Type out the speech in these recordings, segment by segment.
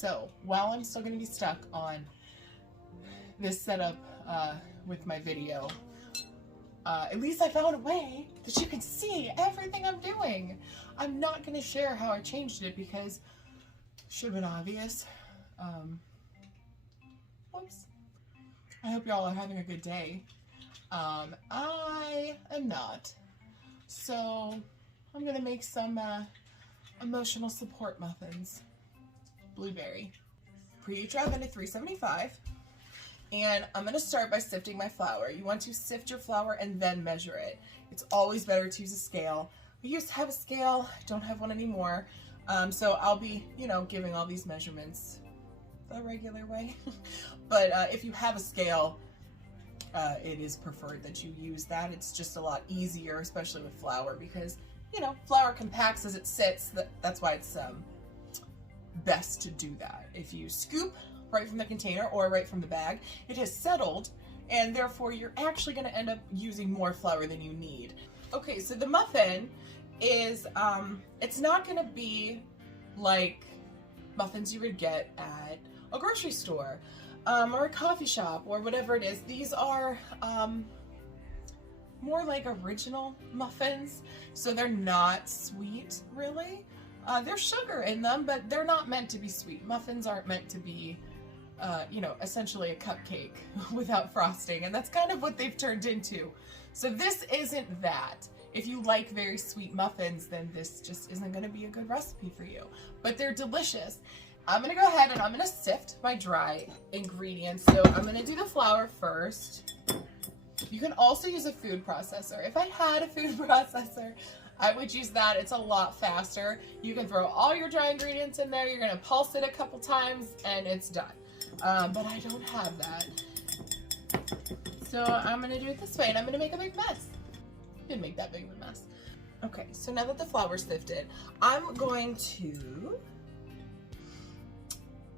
So while I'm still going to be stuck on this setup with my video, at least I found a way that you can see everything I'm doing. I'm not going to share how I changed it because it should have been obvious. Whoops. I hope y'all are having a good day. I am not. So I'm going to make some emotional support muffins. Blueberry. Preheat your oven to 375. And I'm going to start by sifting my flour. You want to sift your flour and then measure it. It's always better to use a scale. I used to have a scale, don't have one anymore. So I'll be, giving all these measurements the regular way. But if you have a scale, it is preferred that you use that. It's just a lot easier, especially with flour, because, flour compacts as it sits. That's why it's best to do that. If you scoop right from the container or right from the bag, it has settled, and therefore you're actually going to end up using more flour than you need. Okay, so the muffin is, it's not going to be like muffins you would get at a grocery store or a coffee shop or whatever it is. These are more like original muffins, so they're not sweet really. There's sugar in them, but they're not meant to be sweet. Muffins aren't meant to be essentially a cupcake without frosting, and that's kind of what they've turned into. So this isn't that. If you like very sweet muffins, then this just isn't going to be a good recipe for you. But they're delicious. I'm going to go ahead and I'm going to sift my dry ingredients. So I'm going to do the flour first. You can also use a food processor. If I had a food processor, I would use that. It's a lot faster. You can throw all your dry ingredients in there. You're going to pulse it a couple times and it's done. But I don't have that. So I'm going to do it this way, and I'm going to make a big mess. Didn't make that big of a mess. Okay, so now that the flour's sifted, I'm going to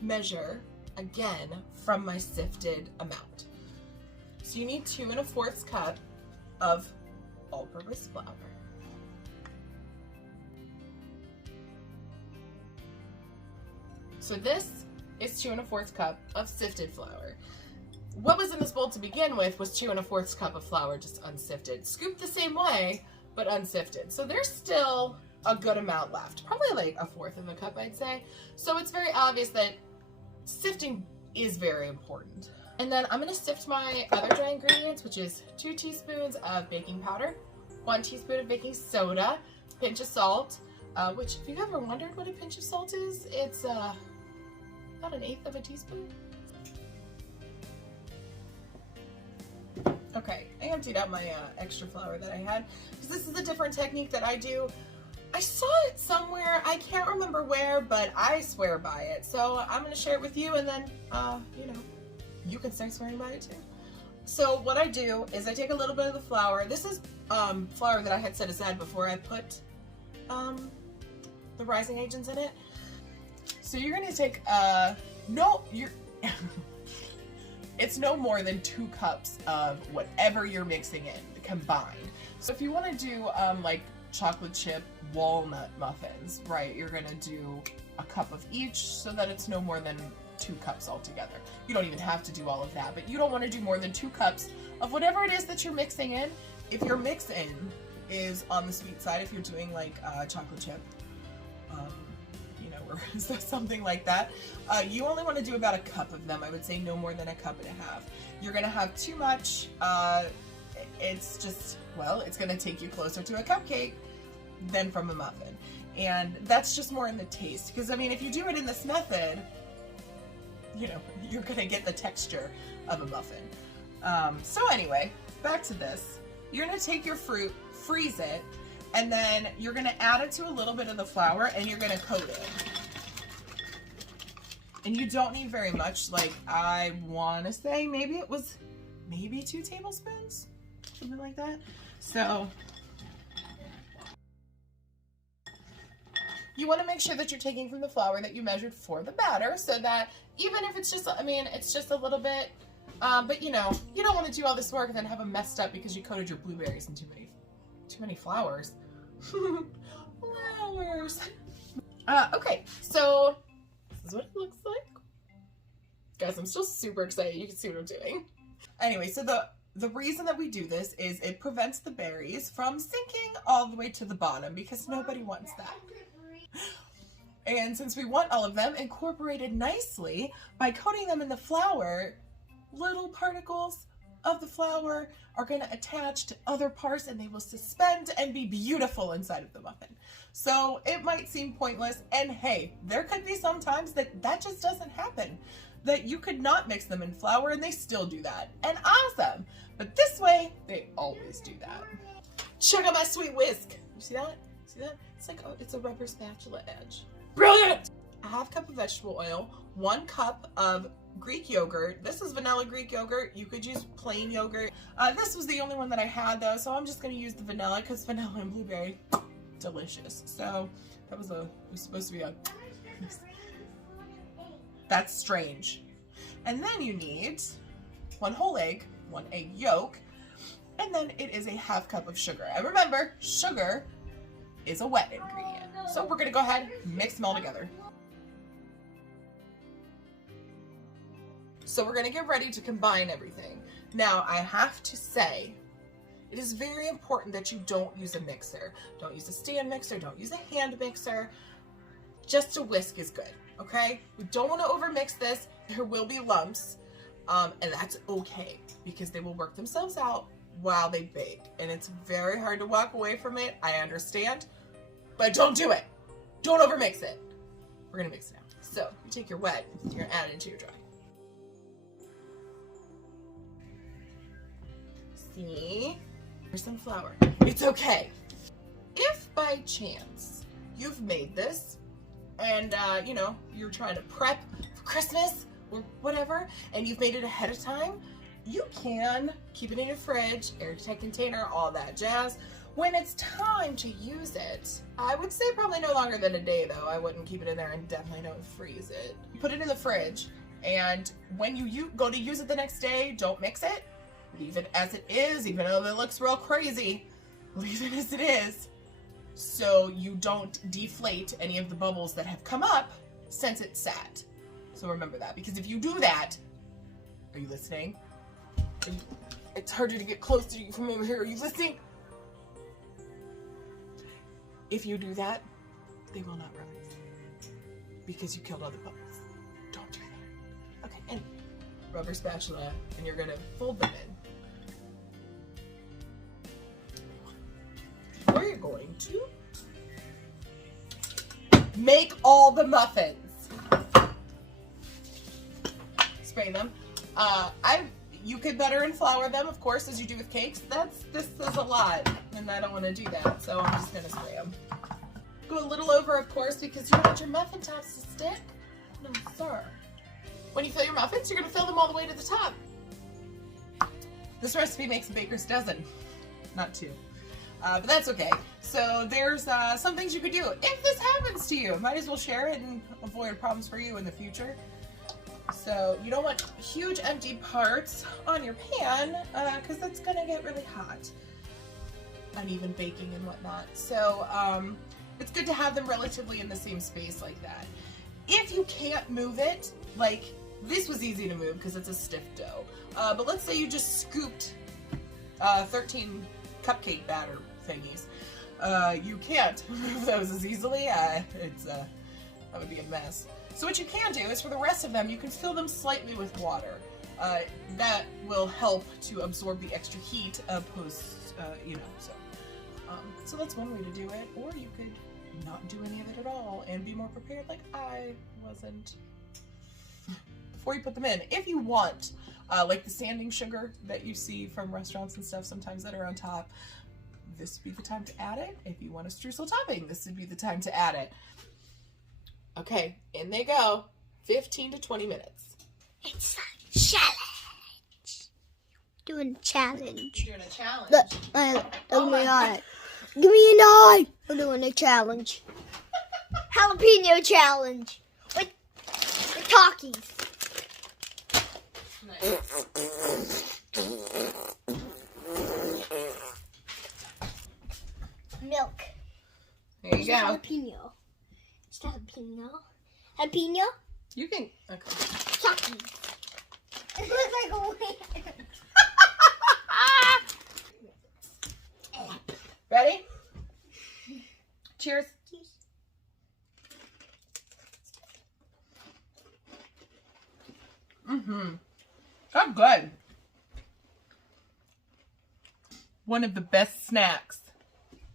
measure again from my sifted amount. So you need 2 1/4 cups of all-purpose flour. So this is 2 1/4 cups of sifted flour. What was in this bowl to begin with was 2 1/4 cups of flour, just unsifted. Scooped the same way, but unsifted. So there's still a good amount left. Probably like 1/4 cup, I'd say. So it's very obvious that sifting is very important. And then I'm gonna sift my other dry ingredients, which is 2 teaspoons of baking powder, 1 teaspoon of baking soda, pinch of salt, which if you've ever wondered what a pinch of salt is, it's about 1/8 teaspoon. Okay, I emptied out my extra flour that I had, because this is a different technique that I do. I saw it somewhere, I can't remember where, but I swear by it. So I'm gonna share it with you, and then, you can start swearing by it too. So what I do is I take a little bit of the flour. This is flour that I had set aside before I put the rising agents in it. So you're gonna take, it's no more than 2 cups of whatever you're mixing in combined. So if you want to do like chocolate chip walnut muffins, right, you're gonna do a cup of each so that it's no more than 2 cups altogether. You don't even have to do all of that, but you don't want to do more than 2 cups of whatever it is that you're mixing in. If your mix in is on the sweet side, if you're doing like chocolate chip, or something like that, you only want to do about 1 cup of them. I would say no more than 1.5 cups. You're going to have too much. It's just, well, it's going to take you closer to a cupcake than from a muffin. And that's just more in the taste. Because, I mean, if you do it in this method, you're going to get the texture of a muffin. So anyway, back to this. You're going to take your fruit, freeze it, and then you're going to add it to a little bit of the flour, and you're going to coat it. And you don't need very much. Like, I want to say maybe it was 2 tablespoons, something like that. So you want to make sure that you're taking from the flour that you measured for the batter, so that even if it's just, it's just a little bit, but you don't want to do all this work and then have them messed up because you coated your blueberries in too many flours. Flowers. Okay, so this is what it looks like. Guys, I'm still super excited. You can see what I'm doing. Anyway, so the reason that we do this is it prevents the berries from sinking all the way to the bottom because nobody wants that. And since we want all of them incorporated nicely, by coating them in the flour, little particles of the flour are going to attach to other parts and they will suspend and be beautiful inside of the muffin. So it might seem pointless, and hey, there could be some times that just doesn't happen, that you could not mix them in flour and they still do that, and awesome. But this way, they always do that. Check out my sweet whisk. You see that? See that? It's like, oh, it's a rubber spatula edge. Brilliant! A half cup of vegetable oil, 1 cup of Greek yogurt. This is vanilla Greek yogurt. You could use plain yogurt. This was the only one that I had though, so I'm just gonna use the vanilla because vanilla and blueberry, delicious. So that was supposed to be a, that's strange. And then you need 1 whole egg, 1 egg yolk, and then it is a half cup of sugar. And remember, sugar is a wet ingredient. So we're gonna go ahead and mix them all together. So we're gonna get ready to combine everything. Now I have to say, it is very important that you don't use a mixer. Don't use a stand mixer, don't use a hand mixer. Just a whisk is good, okay? We don't wanna overmix this. There will be lumps, and that's okay because they will work themselves out while they bake. And it's very hard to walk away from it, I understand, but don't do it. Don't overmix it. We're gonna mix it now. So you take your wet, you're gonna add it into your dry. See? Here's some flour. It's okay. If by chance you've made this and you know, you're trying to prep for Christmas or whatever, and you've made it ahead of time, you can keep it in your fridge, airtight container, all that jazz. When it's time to use it, I would say probably no longer than a day though. I wouldn't keep it in there, and definitely don't freeze it. Put it in the fridge, and when you go to use it the next day, don't mix it. Leave it as it is, even though it looks real crazy. Leave it as it is, so you don't deflate any of the bubbles that have come up since it's sat. So remember that, because if you do that, are you listening? It's harder to get close to you from over here. Are you listening? If you do that, they will not rise because you killed all the bubbles. Don't do that. Okay, and rubber spatula, and you're gonna fold them in. We're going to make all the muffins. Spray them. You could butter and flour them, of course, as you do with cakes. This is a lot, and I don't want to do that, so I'm just gonna spray them. Go a little over, of course, because you don't want your muffin tops to stick. No, sir. When you fill your muffins, you're gonna fill them all the way to the top. This recipe makes a baker's dozen, not 2. But that's okay. So there's some things you could do. If this happens to you, might as well share it and avoid problems for you in the future. So you don't want huge empty parts on your pan because that's going to get really hot. Uneven baking and whatnot. So it's good to have them relatively in the same space like that. If you can't move it, like this was easy to move because it's a stiff dough. But let's say you just scooped 13 cupcake batter thingies. You can't move those as easily. That would be a mess. So what you can do is for the rest of them, you can fill them slightly with water. That will help to absorb the extra heat so that's one way to do it. Or you could not do any of it at all and be more prepared like I wasn't before you put them in. If you want, like the sanding sugar that you see from restaurants and stuff sometimes that are on top, this would be the time to add it. If you want a streusel topping, this would be the time to add it. Okay, in they go. 15 to 20 minutes. It's a challenge. Doing a challenge. You're doing a challenge. Look, oh my god. Give me an eye. I'm doing a challenge. Jalapeno challenge. With Takis. Nice. Milk. There you go. Jalapeno. Jalapeno. Jalapeno. You can, okay. Takis. It looks like a wiener. Ready? Cheers. That's good. One of the best snacks.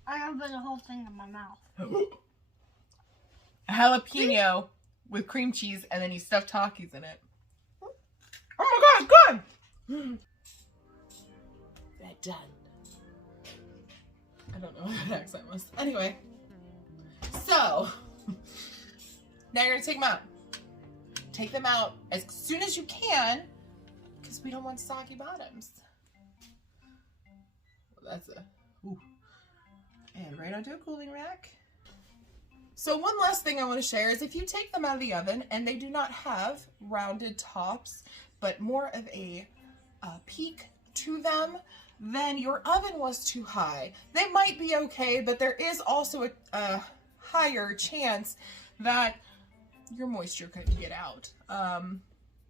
I have the whole thing in my mouth. A jalapeno with cream cheese, and then you stuff Takis in it. Oh my god, good! That done. I don't know what that accent was. Anyway, so now you're gonna take them out. Take them out as soon as you can, because we don't want soggy bottoms. Well, that's a, ooh. And right onto a cooling rack. So one last thing I want to share is if you take them out of the oven and they do not have rounded tops, but more of a peak to them, then your oven was too high. They might be okay, but there is also a higher chance that your moisture couldn't get out.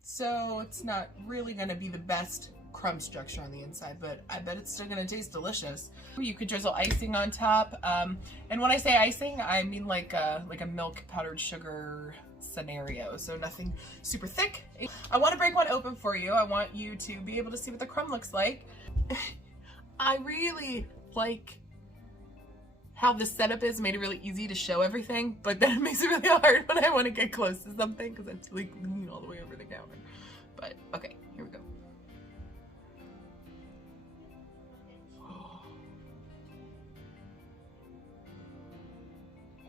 So it's not really going to be the best crumb structure on the inside, but I bet it's still going to taste delicious. You could drizzle icing on top. And when I say icing, I mean like a milk powdered sugar scenario. So nothing super thick. I want to break one open for you. I want you to be able to see what the crumb looks like. I really like how the setup is, made it really easy to show everything, but then it makes it really hard when I want to get close to something because I'm like leaning all the way over the counter. But okay, here we go.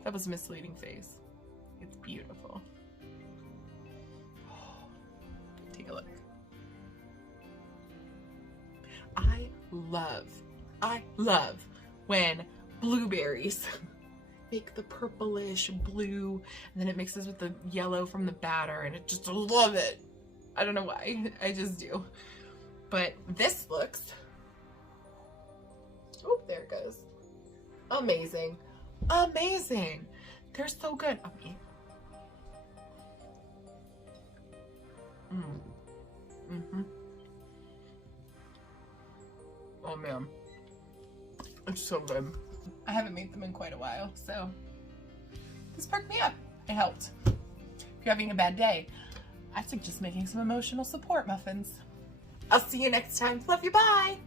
That was a misleading face. It's beautiful. Take a look. I love when blueberries make the purplish blue and then it mixes with the yellow from the batter, and I love it. I don't know why, I just do. But this looks, oh, there it goes. Amazing. Amazing. They're so good. Oh man, it's so good. I haven't made them in quite a while, so this perked me up. It helped. If you're having a bad day, I suggest making some emotional support muffins. I'll see you next time. Love you, bye.